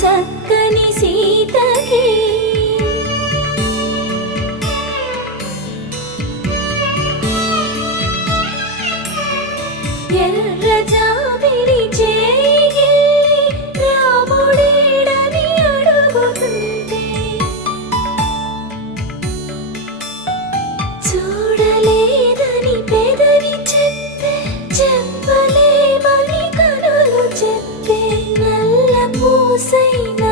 చక్కని సీతకి ఎర్ర జాబిలి చేయి రాముడేడని అడుగుతుంటే చూడలేదని పెదవి చెప్పే చెప్పలేమని కనులు చెప్పే నల్ల పూసైన